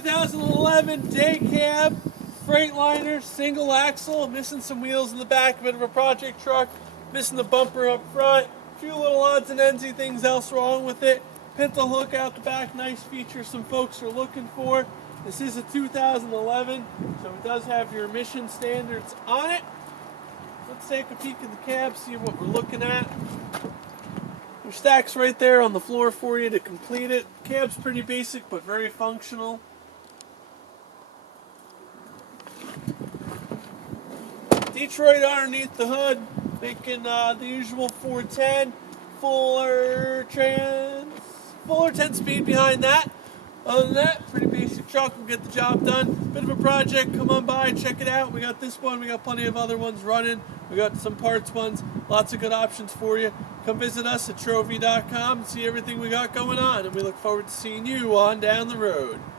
2011 day cab, Freightliner, single axle, missing some wheels in the back, a bit of a project truck, missing the bumper up front, a few little odds and ends, things else wrong with it. Pintle hook out the back, nice feature some folks are looking for. This is a 2011, so it does have your emission standards on it. Let's take a peek at the cab, see what we're looking at. Your stack's right there on the floor for you to complete it. Cab's pretty basic but very functional. Detroit underneath the hood, making the usual 410, fuller 10 speed behind that. Other than that, pretty basic truck, will get the job done. Bit of a project, come on by, check it out. We got this one, we got plenty of other ones running. We got some parts ones, lots of good options for you. Come visit us at TRO and see everything we got going on, and we look forward to seeing you on down the road.